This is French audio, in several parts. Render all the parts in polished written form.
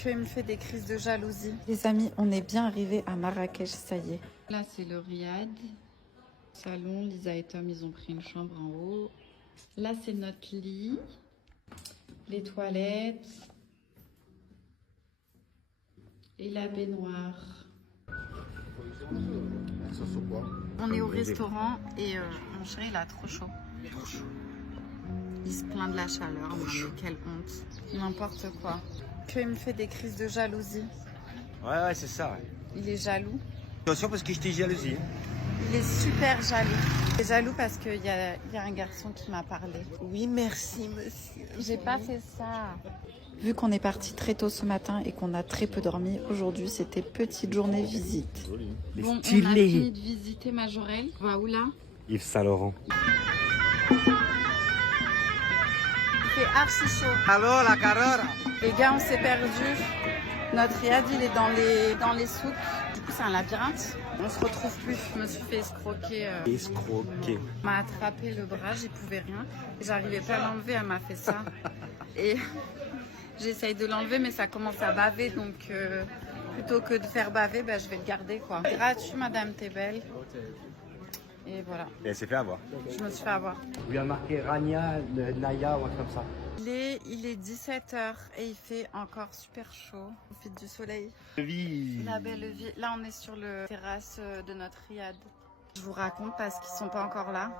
qu'il me fait des crises de jalousie. Les amis, on est bien arrivés à Marrakech, ça y est. Là, c'est le riad. Salon, Lisa et Tom, ils ont pris une chambre en haut. Là, c'est notre lit. Les toilettes. Et la baignoire. On est au restaurant et mon chéri, il a trop chaud. Il se plaint de la chaleur, mais quelle honte. N'importe quoi. Qu'il me fait des crises de jalousie. Ouais, c'est ça. Ouais. Il est jaloux. Attention parce que je t'ai jalousie. Il est super jaloux. Il est jaloux parce qu'il y a un garçon qui m'a parlé. Oui, merci, monsieur. J'ai pas fait ça. Vu qu'on est parti très tôt ce matin et qu'on a très peu dormi, aujourd'hui c'était petite journée visite. Bon, on a fini de visiter Majorelle. On va où là? Yves Saint-Laurent. Il fait archi chaud. Allô, la carrera. Les gars, on s'est perdus. Notre riad, il est dans les souks. Du coup, c'est un labyrinthe. On se retrouve plus. Je me suis fait escroquer. Escroquer. Elle m'a attrapé le bras, j'y pouvais rien. J'arrivais pas à l'enlever, elle m'a fait ça. Et j'essaye de l'enlever, mais ça commence à baver. Donc, plutôt que de faire baver, je vais le garder, quoi. Gratuit, madame, t'es belle. Et voilà. Et elle s'est fait avoir. Je me suis fait avoir. Vous lui a marqué Rania, Naya ou un truc comme ça. Il est 17h et il fait encore super chaud. Au fil du soleil. Vie. La belle vie. Là, on est sur le terrasse de notre riad. Je vous raconte parce qu'ils sont pas encore là.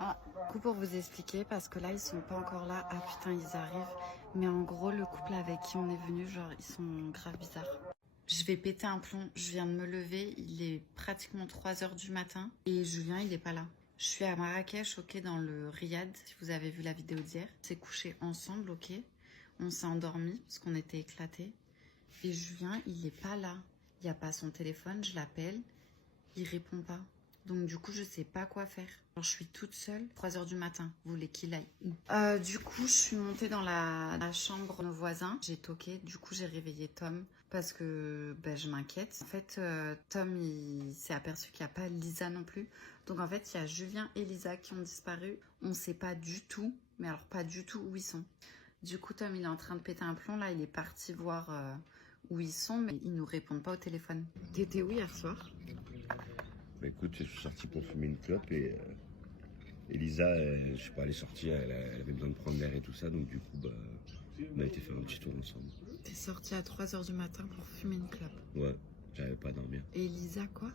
Ah, coup pour vous expliquer parce que là, ils sont pas encore là. Ah putain, ils arrivent. Mais en gros, le couple avec qui on est venu, genre, ils sont grave bizarres. Je vais péter un plomb. Je viens de me lever. Il est pratiquement 3h du matin. Et Julien, il est pas là. Je suis à Marrakech, ok, dans le riad, si vous avez vu la vidéo d'hier. On s'est couchés ensemble, ok. On s'est endormis parce qu'on était éclatés. Et Julien, il est pas là. Il n'y a pas son téléphone, je l'appelle. Il répond pas. Donc du coup, je sais pas quoi faire. Alors, je suis toute seule, 3h du matin. Vous voulez qu'il aille où? Du coup, je suis montée dans la chambre de nos voisins. J'ai toqué, du coup, j'ai réveillé Tom parce que je m'inquiète. En fait, Tom, il s'est aperçu qu'il n'y a pas Lisa non plus. Donc en fait, il y a Julien et Lisa qui ont disparu. On ne sait pas du tout, mais alors pas du tout où ils sont. Du coup, Tom, il est en train de péter un plomb. Là, il est parti voir où ils sont, mais ils nous répondent pas au téléphone. T'étais où hier soir? Bah écoute, je suis sorti pour fumer une clope et Elisa, je sais pas, elle est sortie, elle avait besoin de prendre l'air et tout ça, donc du coup, on a été faire un petit tour ensemble. T'es sorti à 3h du matin pour fumer une clope? Ouais, j'avais pas à dormir. Et Elisa, quoi?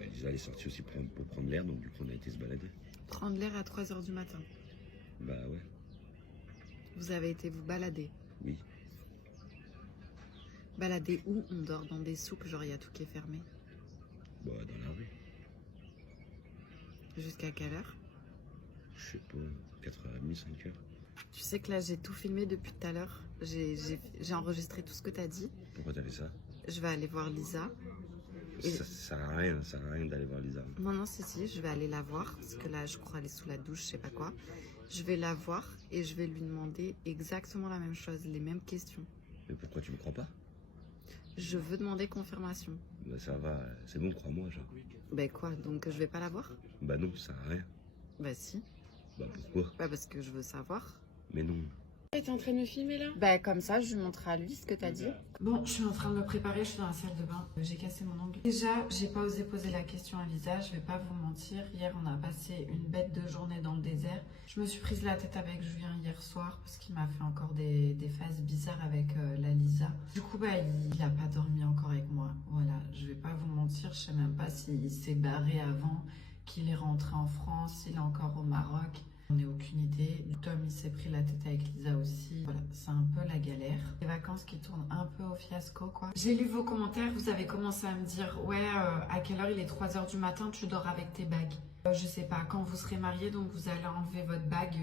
Elisa, elle est sortie aussi pour prendre l'air, donc du coup, on a été se balader. Prendre l'air à 3h du matin? Bah ouais. Vous avez été vous balader? Oui. Balader où? On dort dans des souks, genre il y a tout qui est fermé. Bah dans la rue. Jusqu'à quelle heure? Je sais pas, 4h30, 5h. Tu sais que là j'ai tout filmé depuis tout à l'heure. J'ai enregistré tout ce que t'as dit. Pourquoi t'as fait ça? Je vais aller voir Lisa. Ça sert à rien d'aller voir Lisa. Non, si, je vais aller la voir. Parce que là, je crois elle est sous la douche, je sais pas quoi. Je vais la voir et je vais lui demander exactement la même chose, les mêmes questions. Mais pourquoi tu me crois pas? Je veux demander confirmation. Bah ça va, c'est bon, crois-moi, genre. Bah quoi, donc je vais pas la voir? Bah non, ça sert à rien. Bah si. Bah pourquoi? Bah parce que je veux savoir. Mais non. T'es en train de me filmer là? Bah comme ça, je lui montre à lui ce que t'as dit. Bon, je suis en train de me préparer, je suis dans la salle de bain. J'ai cassé mon ongle. Déjà, j'ai pas osé poser la question à Lisa, je vais pas vous mentir. Hier, on a passé une bête de journée dans le désert. Je me suis prise la tête avec Julien hier soir parce qu'il m'a fait encore des phases bizarres avec la Lisa. Du coup, il a pas dormi encore avec moi. Voilà, je vais pas vous mentir, je sais même pas s'il s'est barré avant, qu'il est rentré en France, il est encore au Maroc. On n'a aucune idée. Tom, il s'est pris la tête avec Lisa aussi. Voilà, c'est un peu la galère. Les vacances qui tournent un peu au fiasco, quoi. J'ai lu vos commentaires. Vous avez commencé à me dire, ouais, à quelle heure il est 3h du matin, tu dors avec tes bagues. Je sais pas, quand vous serez mariés, donc vous allez enlever votre bague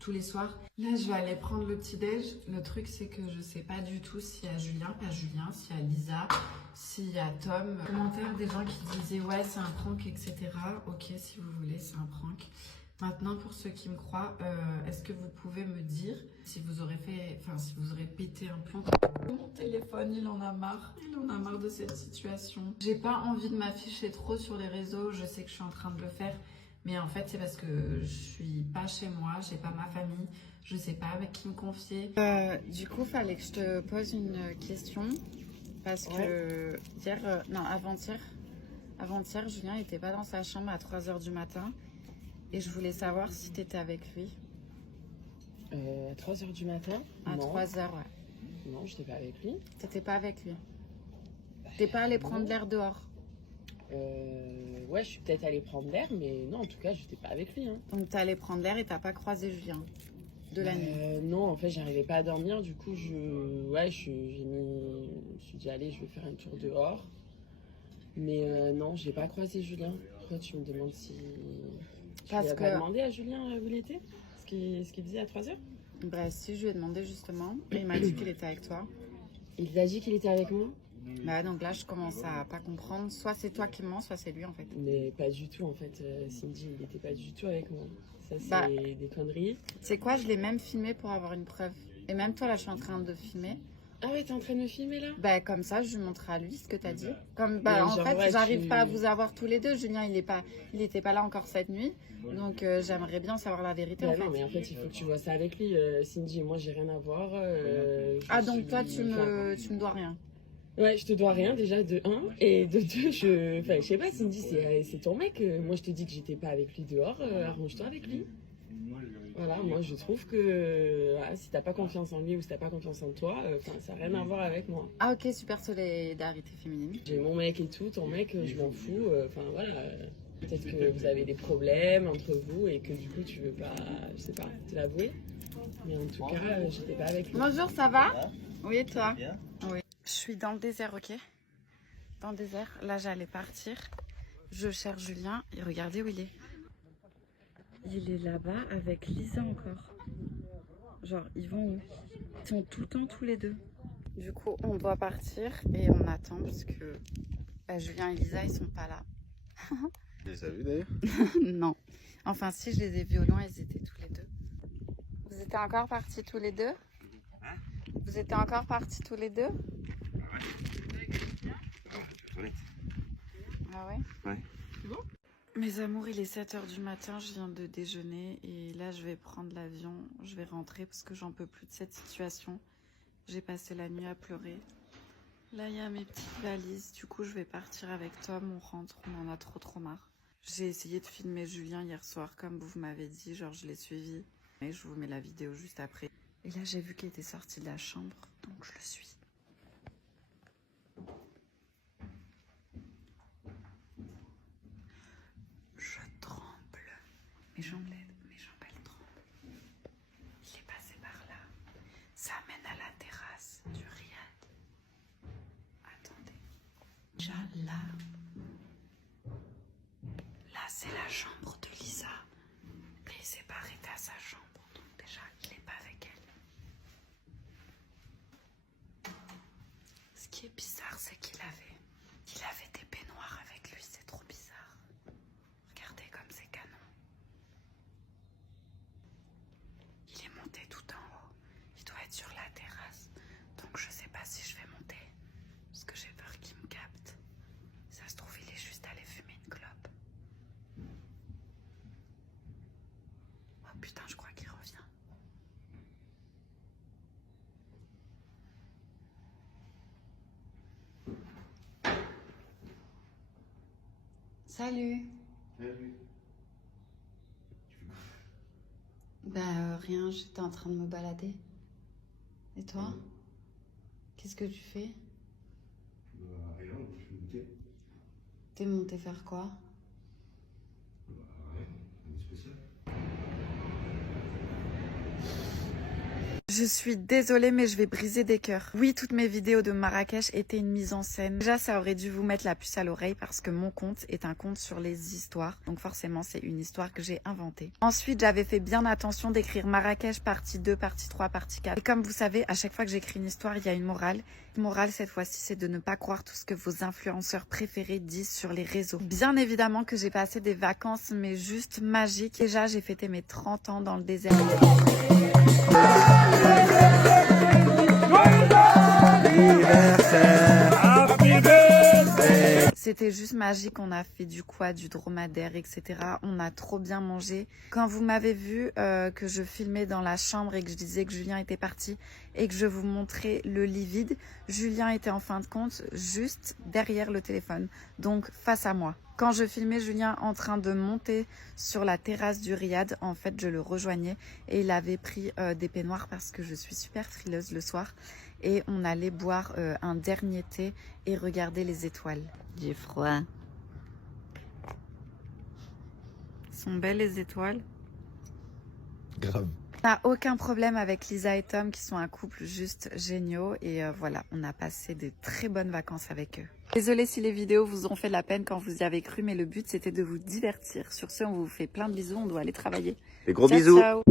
tous les soirs. Là, je vais aller prendre le petit-déj. Le truc, c'est que je sais pas du tout s'il y a Julien, pas Julien, s'il y a Lisa, s'il y a Tom. Commentaires des gens qui disaient, ouais, c'est un prank, etc. Ok, si vous voulez, c'est un prank. Maintenant, pour ceux qui me croient, est-ce que vous pouvez me dire si vous aurez si vous aurez pété un plomb? Mon téléphone, il en a marre. Il en a marre de cette situation. J'ai pas envie de m'afficher trop sur les réseaux. Je sais que je suis en train de le faire. Mais en fait, c'est parce que je suis pas chez moi, j'ai pas ma famille. je sais pas avec qui me confier. Du coup, fallait que je te pose une question parce que avant-hier, Julien était pas dans sa chambre à 3 h du matin et je voulais savoir si tu étais avec lui. À 3 h du matin? À Non. 3 h, ouais. Non, j'étais pas avec lui. T'étais pas avec lui. T'es pas allé prendre l'air dehors. Ouais, je suis peut-être allée prendre l'air, mais non, en tout cas, j'étais pas avec lui. Hein. Donc t'es allé prendre l'air et t'as pas croisé Julien de la nuit. Non, en fait, j'arrivais pas à dormir. Du coup, je me suis dit, allez, je vais faire un tour dehors. Mais non, j'ai pas croisé Julien. Pourquoi tu me demandes si... Tu lui as pas demandé à Julien où il était? Ce qu'il faisait à 3 h? Bah si, je lui ai demandé justement. Et il m'a dit qu'il était avec toi. Il t'a dit qu'il était avec moi? Bah donc là, je commence à pas comprendre. Soit c'est toi qui mens, soit c'est lui en fait. Mais pas du tout en fait. Cindy, il était pas du tout avec moi. Ça, c'est des conneries. Tu sais quoi, je l'ai même filmé pour avoir une preuve. Et même toi, là, je suis en train de filmer. Ah ouais, t'es en train de me filmer là? Bah comme ça, je lui montrerai à lui ce que t'as dit. Comme bah en genre, fait, ouais, j'arrive pas à vous avoir tous les deux. Julien, il était pas là encore cette nuit. Donc j'aimerais bien savoir la vérité Bah en fait. non, mais en fait, il faut que tu vois ça avec lui. Cindy, moi, j'ai rien à voir. Ah donc toi, tu me dois rien. Ouais, je te dois rien déjà de 1 et de 2, je sais pas, Cindy, c'est ton mec. Moi, je te dis que j'étais pas avec lui dehors. Arrange-toi avec lui. Voilà, moi, je trouve que si t'as pas confiance en lui ou si t'as pas confiance en toi, ça n'a rien à voir avec moi. Ah ok, super solidarité féminine. J'ai mon mec et tout, ton mec, je m'en fous. Voilà. Peut-être que vous avez des problèmes entre vous et que du coup, tu veux pas, je sais pas, te l'avouer. Mais en tout cas, j'étais pas avec lui. Bonjour, ça va? Oui, et toi? Oui. Je suis dans le désert, ok? Dans le désert. Là, j'allais partir. Je cherche Julien et regardez où il est. Il est là-bas avec Lisa encore. Genre, ils vont où? Ils sont tout le temps tous les deux. Du coup, on doit partir et on attend parce que Julien et Lisa, ils sont pas là. Tu les as vus d'ailleurs? Non. Enfin, si, je les ai vus au loin, ils étaient tous les deux. Vous étiez encore partis tous les deux? Vous étiez encore partis tous les deux? Ah ouais? Ouais. Mes amours, il est 7 h du matin, je viens de déjeuner et là je vais prendre l'avion, je vais rentrer parce que j'en peux plus de cette situation. J'ai passé la nuit à pleurer. Là il y a mes petites valises, du coup je vais partir avec Tom, on rentre, on en a trop marre. J'ai essayé de filmer Julien hier soir comme vous m'avez dit, genre je l'ai suivi. Et je vous mets la vidéo juste après. Et là j'ai vu qu'il était sorti de la chambre, donc je le suis. Mes jambes elles tremblent. Il est passé par là. Ça mène à la terrasse du riad. Attendez. Déjà là. Là c'est la chambre de Lisa. Et il s'est pas arrêté à sa chambre. Donc déjà il est pas avec elle. Ce qui est bizarre c'est qu'il avait des peignoirs avec lui. C'est trop bizarre. Regardez comme c'est canon. Il est monté tout en haut. Il doit être sur la terrasse. Donc je sais pas si je vais monter. Parce que j'ai peur qu'il me capte. Ça se trouve, il est juste allé fumer une clope. Oh putain, je crois qu'il revient. Salut. Salut. Rien, j'étais en train de me balader. Et toi? Qu'est-ce que tu fais? Rien, je suis monté. T'es monté faire quoi? Rien, rien de spécial. Je suis désolée mais je vais briser des cœurs. Oui, toutes mes vidéos de Marrakech étaient une mise en scène. Déjà, ça aurait dû vous mettre la puce à l'oreille parce que mon compte est un compte sur les histoires. Donc forcément, c'est une histoire que j'ai inventée. Ensuite, j'avais fait bien attention d'écrire Marrakech partie 2, partie 3, partie 4. Et comme vous savez, à chaque fois que j'écris une histoire, il y a une morale. La morale, cette fois-ci, c'est de ne pas croire tout ce que vos influenceurs préférés disent sur les réseaux. Bien évidemment que j'ai passé des vacances, mais juste magiques. Déjà, j'ai fêté mes 30 ans dans le désert. C'était juste magique, on a fait du quad, du dromadaire, etc. On a trop bien mangé. Quand vous m'avez vu que je filmais dans la chambre et que je disais que Julien était parti et que je vous montrais le lit vide, Julien était en fin de compte juste derrière le téléphone, donc face à moi. Quand je filmais Julien en train de monter sur la terrasse du riad, en fait je le rejoignais et il avait pris des peignoirs parce que je suis super frileuse le soir. Et on allait boire un dernier thé et regarder les étoiles. J'ai froid. Sont belles les étoiles. Grave. On n'a aucun problème avec Lisa et Tom qui sont un couple juste géniaux. Et voilà, on a passé de très bonnes vacances avec eux. Désolée si les vidéos vous ont fait de la peine quand vous y avez cru, mais le but c'était de vous divertir. Sur ce, on vous fait plein de bisous, on doit aller travailler. Des gros Ciao, bisous. ciao.